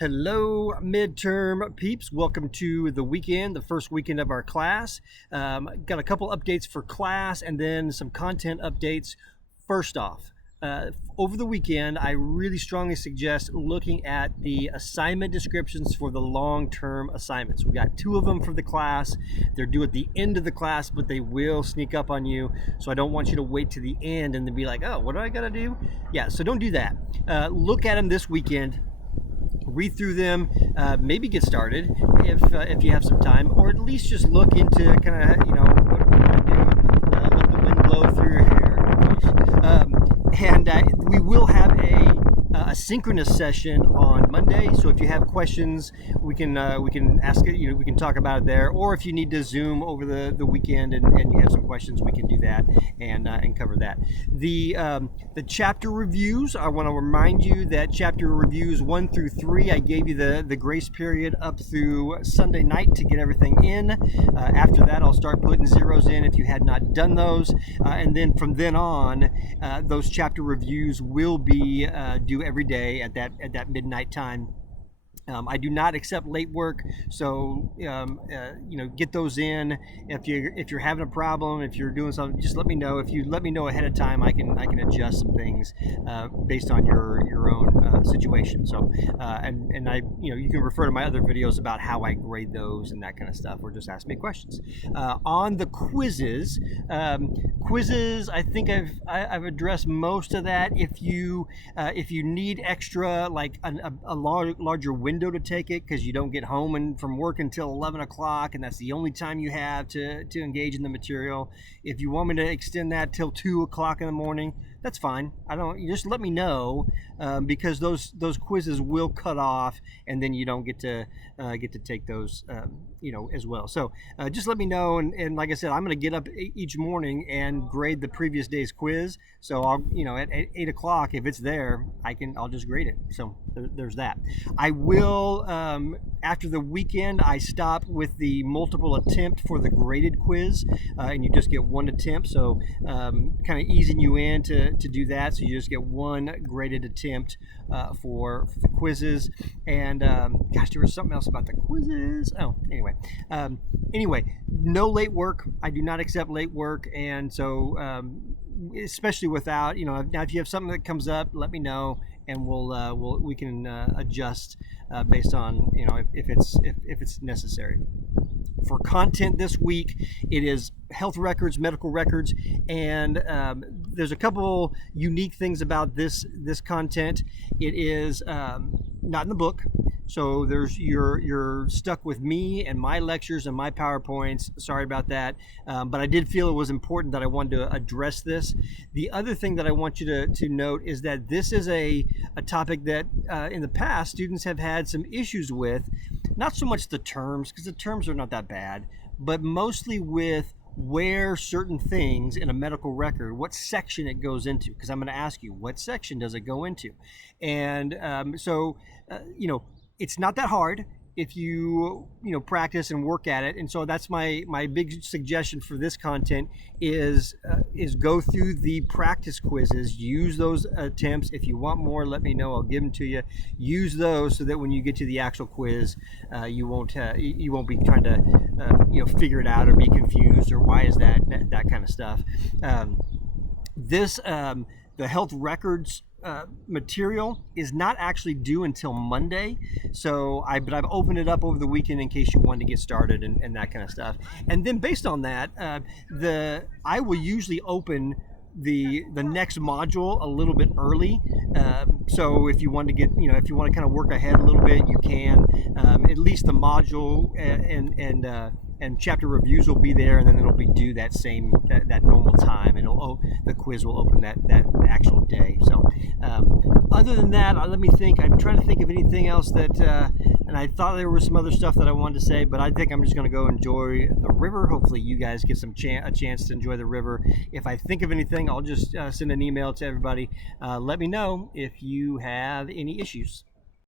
Hello, midterm peeps. Welcome to the weekend, the first weekend of our class. Got a couple updates for class and then some content updates. First off, over the weekend, I really strongly suggest looking at the assignment descriptions for the long-term assignments. We got two of them for the class. They're due at the end of the class, but they will sneak up on you. So I don't want you to wait to the end and then be like, oh, what do I gotta do? Yeah, so don't do that. Look at them this weekend. Read through them, maybe get started if you have some time, or at least just look into kind of what I do. Let the wind blow through your hair, and we will have a synchronous session on Monday. So if you have questions, we can ask it. We can talk about it there. Or if you need to Zoom over the weekend and you have some questions, we can do that and cover that. The chapter reviews. I want to remind you that chapter reviews 1 through 3. I gave you the grace period up through Sunday night to get everything in. After that, I'll start putting zeros in if you had not done those, and then from then on, those chapter reviews will be due every day at that midnight time. I do not accept late work, so get those in. If you're having a problem, if you're doing something, just let me know. If you let me know ahead of time, I can adjust some things based on your own situation. So and I you can refer to my other videos about how I grade those and that kind of stuff, or just ask me questions. On the quizzes, I think I've addressed most of that. If you need extra, like a larger window to take it because you don't get home from work until 11 o'clock and that's the only time you have to engage in the material. If you want me to extend that till 2 o'clock in the morning, that's fine. You just let me know, because those quizzes will cut off and then you don't get to take those as well. So just let me know, and like I said, I'm going to get up each morning and grade the previous day's quiz. So I'll at 8 o'clock, if it's there, I'll just grade it. So there's that. I will after the weekend, I stop with the multiple attempt for the graded quiz, and you just get one attempt. So kind of easing you in to do that. So you just get one graded attempt for the quizzes. And gosh, there was something else about the quizzes. Oh, anyway, no late work. I do not accept late work, and so especially without now, if you have something that comes up, let me know, and we can adjust based on if it's necessary. For content this week, it is health records, medical records, and there's a couple unique things about this content. It is not in the book. So you're stuck with me and my lectures and my PowerPoints. Sorry about that, but I did feel it was important that I wanted to address this. The other thing that I want you to note is that this is a topic that in the past students have had some issues with. Not so much the terms, because the terms are not that bad, but mostly with where certain things in a medical record, what section it goes into, because I'm going to ask you, what section does it go into? And it's not that hard if you practice and work at it. And so that's my big suggestion for this content is go through the practice quizzes, use those attempts. If you want more, let me know, I'll give them to you. Use those so that when you get to the actual quiz, you won't be trying to figure it out or be confused or why is that kind of stuff. The health records material is not actually due until Monday, but I've opened it up over the weekend in case you wanted to get started and that kind of stuff. And then based on that, I will usually open the next module a little bit early. So if you want to if you want to kind of work ahead a little bit, you can. At least the module and chapter reviews will be there, and then it'll be due that normal time, and the quiz will open that actual day. So other than that, let me think. I'm trying to think of anything else and I thought there was some other stuff that I wanted to say, but I think I'm just going to go enjoy the river. Hopefully you guys get a chance to enjoy the river. If I think of anything, I'll just send an email to everybody. Let me know if you have any issues.